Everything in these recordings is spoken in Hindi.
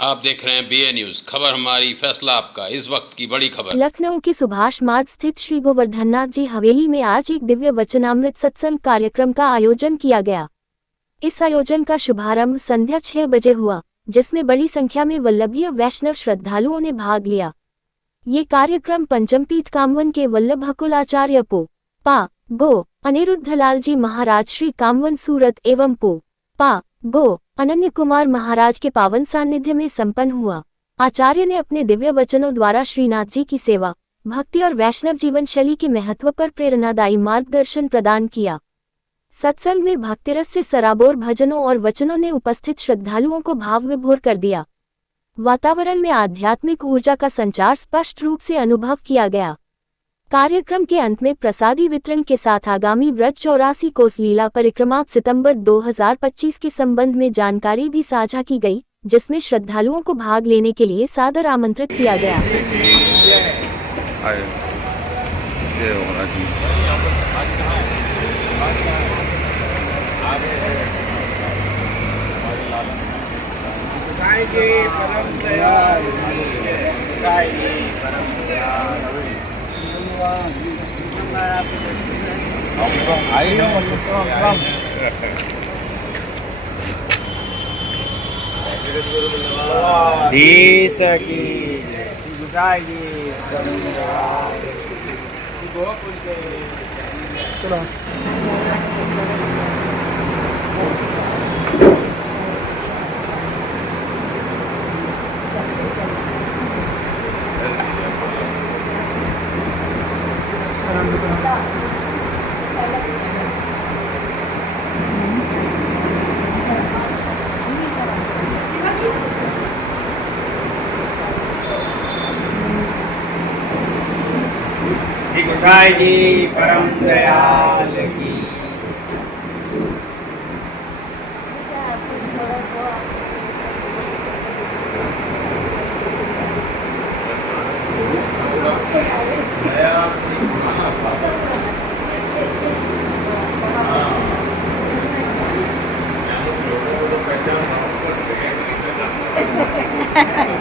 आप देख रहे हैं बीए न्यूज। खबर हमारी, फैसला आपका। इस वक्त की बड़ी खबर। लखनऊ के सुभाष मार्ग स्थित श्री गोवर्धननाथ जी हवेली में आज एक दिव्य वचनामृत सत्संग कार्यक्रम का आयोजन किया गया। इस आयोजन का शुभारंभ संध्या 6 बजे हुआ, जिसमें बड़ी संख्या में वल्लभीय वैष्णव श्रद्धालुओं ने भाग लिया। ये कार्यक्रम पंचमपीठ कामवन के वल्लभ आचार्य पो पा गो अनिरुद्धलाल जी महाराज श्री कामवन सूरत एवं पो पा गो अनन्य कुमार महाराज के पावन सानिध्य में संपन्न हुआ। आचार्य ने अपने दिव्य वचनों द्वारा श्रीनाथ जी की सेवा, भक्ति और वैष्णव जीवन शैली के महत्व पर प्रेरणादायी मार्गदर्शन प्रदान किया। सत्संग में भक्तिरस से सराबोर भजनों और वचनों ने उपस्थित श्रद्धालुओं को भाव विभोर कर दिया। वातावरण में आध्यात्मिक ऊर्जा का संचार स्पष्ट रूप से अनुभव किया गया। कार्यक्रम के अंत में प्रसादी वितरण के साथ आगामी व्रत 84 कोस लीला परिक्रमा सितंबर 2025 के संबंध में जानकारी भी साझा की गई, जिसमें श्रद्धालुओं को भाग लेने के लिए सादर आमंत्रित किया गया। साईं जी परम दयाल की।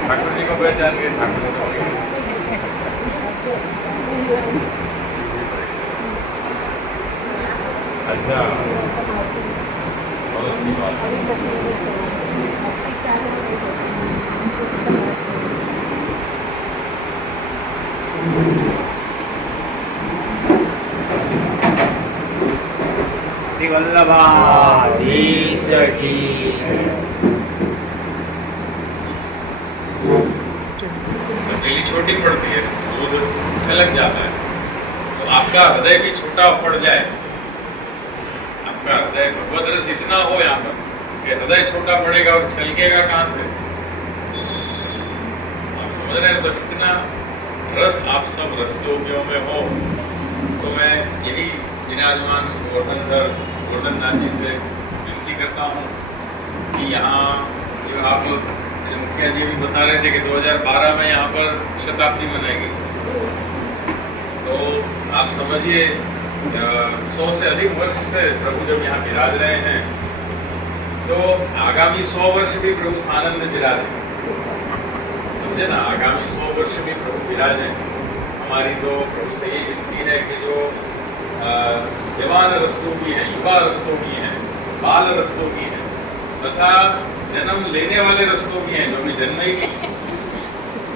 ठाकुर जी को पहचान के ठाकुर अच्छा, बहुत अच्छी बात है। श्री वल्लभाधीश की। पतीली छोटी पड़ती है, दूध छलक जाता है, तो आपका हृदय भी छोटा पड़ जाए, आपका हृदय भगवत रस इतना हो यहाँ पर कि हृदय छोटा पड़ेगा और छलकेगा कहाँ से? आप समझ रहे हैं? तो इतना रस आप सब रस्तोगियों में हो। तो मैं यही विराजमान गोवर्धननाथ जी से विनती करता हूँ कि यहाँ जो आप मुखिया जी भी बता रहे थे कि 2012 में यहाँ पर शताब्दी मनाएगी, तो आप समझिए 100 से अधिक वर्ष से प्रभु जब यहाँ विराज रहे हैं, तो आगामी 100 वर्ष भी प्रभु सानंद विराज है। समझे ना, आगामी 100 वर्ष भी प्रभु विराज है। हमारी तो प्रभु से ये विनती है कि जो जवान रस्तोगी हैं, युवा रस्तोगी हैं, बाल रस्तोगी हैं तथा जन्म लेने वाले रस्तोगी हैं, जो भी जन्मेगी,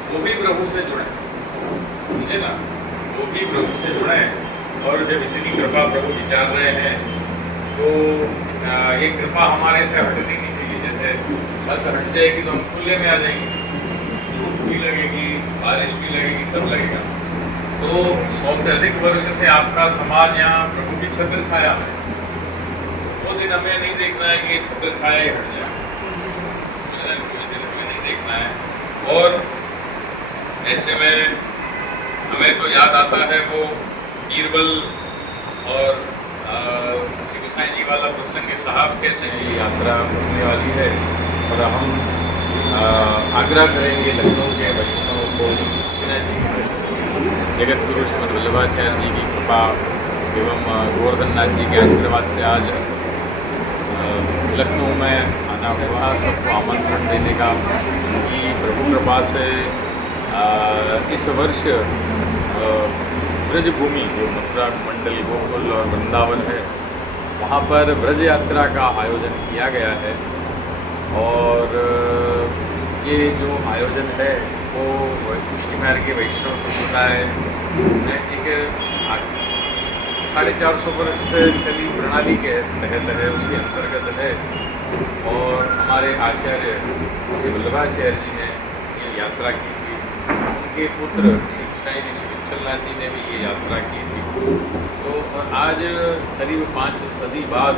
वो भी प्रभु से जुड़े। समझे ना, वो भी प्रभु से जुड़े। और जब इतनी कृपा प्रभु विचार रहे हैं, तो ये कृपा हमारे से हटनी नहीं चाहिए। जैसे छत हट जाएगी तो हम खुले में आ जाएंगे, धूप भी लगेगी, बारिश भी लगेगी, सब लगेगा। तो 100 से अधिक वर्ष से आपका समाज यहाँ प्रभु की छत्र छाया है। वो दिन हमें नहीं देखना है कि ये छत्र छाया ही हट जाए, दिन हमें नहीं देखना है। और ऐसे में हमें तो याद आता है वो बीरबल और श्री गोसाई जी वाला प्रसंग, साहब कैसे ये यात्रा होने वाली है। और हम आग्रह करेंगे लखनऊ के वैष्णव को, जगत गुरु श्रीमद वल्लभाचार्य जी की कृपा एवं गोवर्धननाथ जी के आशीर्वाद से आज लखनऊ में आना हुआ सबको आमंत्रण देने का कि प्रभु कृपा से इस वर्ष ब्रजभूमि जो मथुरा मंडल गोकुल और वृंदावन है वहाँ पर ब्रज यात्रा का आयोजन किया गया है। और ये जो आयोजन है वो पुष्टि मार्ग के वैष्णव समुदाय में एक 450 वर्ष से चली प्रणाली के तहत है, उसके अंतर्गत है। और हमारे आचार्य श्री वल्लभाचार्य जी ने ये यात्रा की थी, उनके पुत्र श्री गोसाई जी श्री विठलनाथ जी ने भी ये यात्रा की थी। तो आज करीब 5 सदी बाद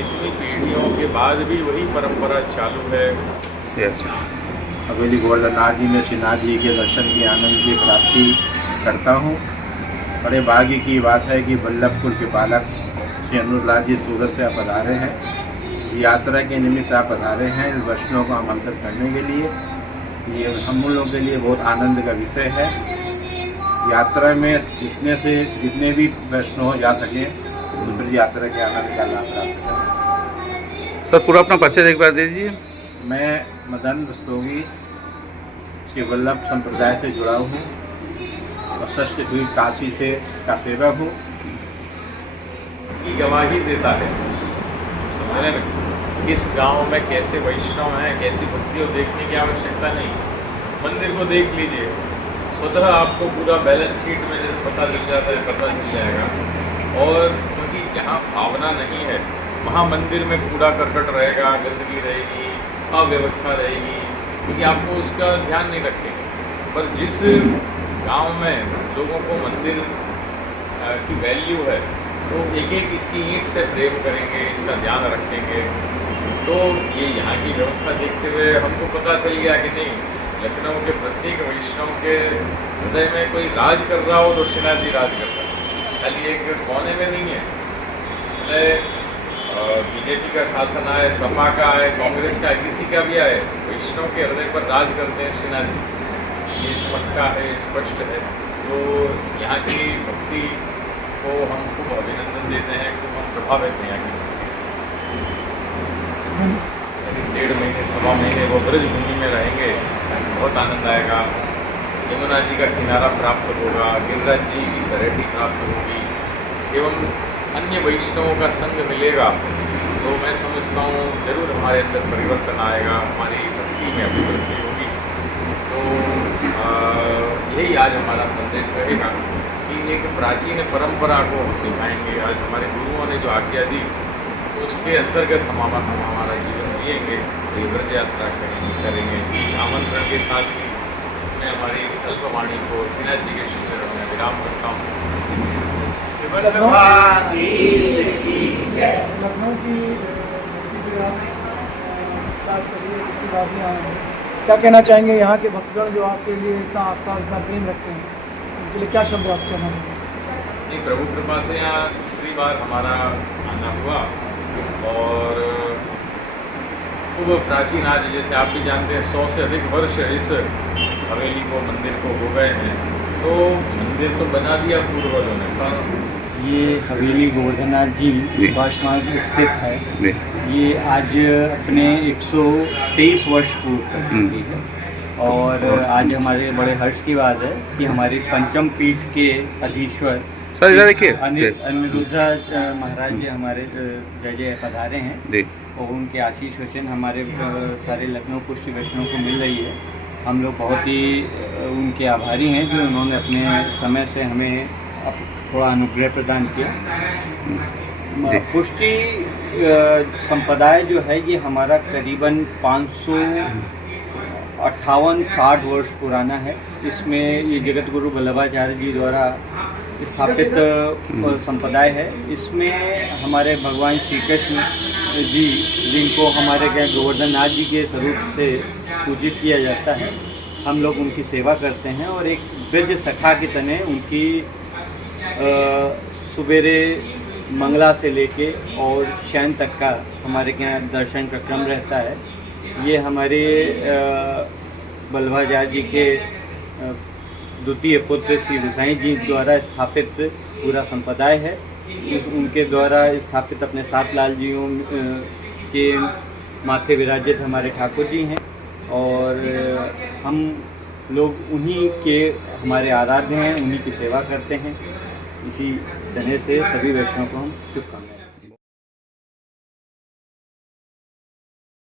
इतनी पीढ़ियों के बाद भी वही परंपरा चालू है। हवेली गोवर्धननाथ जी में श्रीनाथ जी के दर्शन की आनंद की प्राप्ति करता हूँ। बड़े भाग्य की बात है कि वल्लभकुल के बालक श्री अनुरलाल जी सूरत से पधारे हैं। यात्रा के निमित्त आप पधारे हैं वैष्णव को आमंत्रित करने के लिए। ये हम लोगों के लिए बहुत आनंद का विषय है। यात्रा में जितने भी वैष्णव जा सकें उस यात्रा के आनंद का लाभ प्राप्त करें। सर पूरा अपना परिचय एक बार दे दीजिए। मैं मदन रस्तोगी श्री वल्लभ संप्रदाय से जुड़ा हूँ और षष्ठ द्वीप काशी से का सेवक हूँ। की गवाही देता है। समझ रहे हैं, किस गांव में कैसे वैष्णव हैं, कैसी भक्तियों देखने की आवश्यकता नहीं, मंदिर को देख लीजिए, स्वतः आपको पूरा बैलेंस शीट में जैसे पता चल जाता है, पता चल जाएगा। और क्योंकि जहाँ भावना नहीं है वहाँ मंदिर में कूड़ा करकट रहेगा, गंदगी रहेगी, अव्यवस्था रहेगी, क्योंकि आपको उसका ध्यान नहीं रखेंगे। पर जिस गांव में लोगों को मंदिर की वैल्यू है तो एक एक इसकी ईंट से प्रेम करेंगे, इसका ध्यान रखेंगे। तो ये यहाँ की व्यवस्था देखते हुए हमको पता चल गया कि नहीं, लखनऊ के प्रत्येक वैष्णव के हृदय में कोई राज कर रहा हो तो श्रीनाथ जी राज कर रहा है, खाली एक कोने में नहीं है। बीजेपी का शासन आए, सपा का आए, कांग्रेस का, किसी का भी आए, वैष्णव के हृदय पर राज करते हैं श्रीनाथ जी। ये पक्का है, स्पष्ट है। तो यहाँ की भक्ति को हम खूब अभिनंदन देते हैं, खूब हम प्रभावित हैं यहाँ की भक्ति से। 1.5 महीने 1.25 महीने वो ब्रजभूमि में रहेंगे, बहुत आनंद आएगा। यमुना जी का किनारा प्राप्त होगा, गिरिराज जी की वैरायटी प्राप्त होगी एवं अन्य वैष्णवों का संग मिलेगा। तो मैं समझता हूँ जरूर हमारे अंदर परिवर्तन आएगा, हमारी भक्ति में अभिवृद्धि होगी। तो यही आज हमारा संदेश रहेगा कि एक प्राचीन परंपरा को हम निभाएंगे। आज हमारे गुरुओं ने जो आज्ञा दी उसके अंतर्गत हम हमारा जीवन जिएंगे, ये ब्रज यात्रा करेंगे। इस आमंत्रण के साथ ही मैं हमारी अल्पवाणी को श्रीनाथ जी के श्री चरणों में विराम करता हूँ। क्या कहना चाहेंगे यहाँ के भक्तगण जो आपके लिए इतना आस्था इतना प्रेम रखते हैं, उनके लिए क्या शब्द आप कहना चाहेंगे? प्रभु कृपा से यहाँ दूसरी बार हमारा आना हुआ और खूब प्राचीन, आज जैसे आप भी जानते हैं 100 से अधिक वर्ष इस हवेली को, मंदिर को हो गए हैं। तो मंदिर तो बना दिया पूर्वजों ने, पर ये हवेली गोवर्धननाथ जी सुभाष मार्ग स्थित है। ये आज अपने 123 वर्ष पूर्ण कर चुकी है। और आज हमारे बड़े हर्ष की बात है कि हमारे पंचम पीठ के अधीश्वर अनिरुद्ध महाराज जी हमारे जय जय पधारे हैं और उनके आशीष वचन हमारे सारे लखनऊ पुष्टि वैष्णव को मिल रही है। हम लोग बहुत ही उनके आभारी हैं जो उन्होंने अपने समय से हमें थोड़ा अनुग्रह प्रदान किया। पुष्टि संप्रदाय जो है ये हमारा करीबन 558-60 वर्ष पुराना है। इसमें ये जगत गुरु वल्लभाचार्य जी द्वारा स्थापित संप्रदाय है। इसमें हमारे भगवान श्री कृष्ण जी, जिनको हमारे गोवर्धननाथ जी के स्वरूप से पूजित किया जाता है, हम लोग उनकी सेवा करते हैं और एक ब्रज सखा की तरह उनकी सुबेरे मंगला से लेके और शयन तक का हमारे यहाँ दर्शन का क्रम रहता है। ये हमारे वल्लभाचार्य जी के द्वितीय पुत्र श्री गोसाई जी द्वारा स्थापित पूरा संप्रदाय है। उनके द्वारा स्थापित अपने 7 लाल जियों के माथे विराजित हमारे ठाकुर जी हैं और हम लोग उन्हीं के हमारे आराध्य हैं, उन्हीं की सेवा करते हैं। इसी तरह से सभी वैष्णव को हम शुभकामनाएं।